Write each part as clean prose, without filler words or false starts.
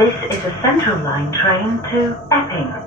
This is a Central Line train to Epping.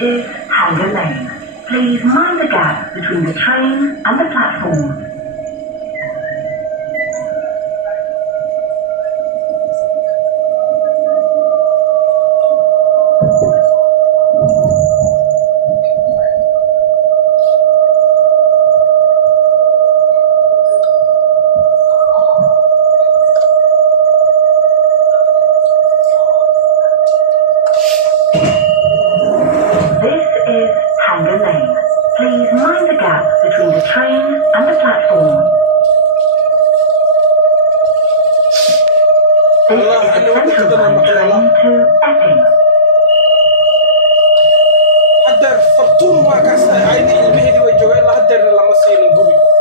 Is Hanger Lane. Please mind the gap between the train and the platform. Please mind the gap between the train and the platform. This is the Central Line train to Epping. حدر فرطون ما كاسة عيني المهدي وجوه الله حدر لما سين الجوي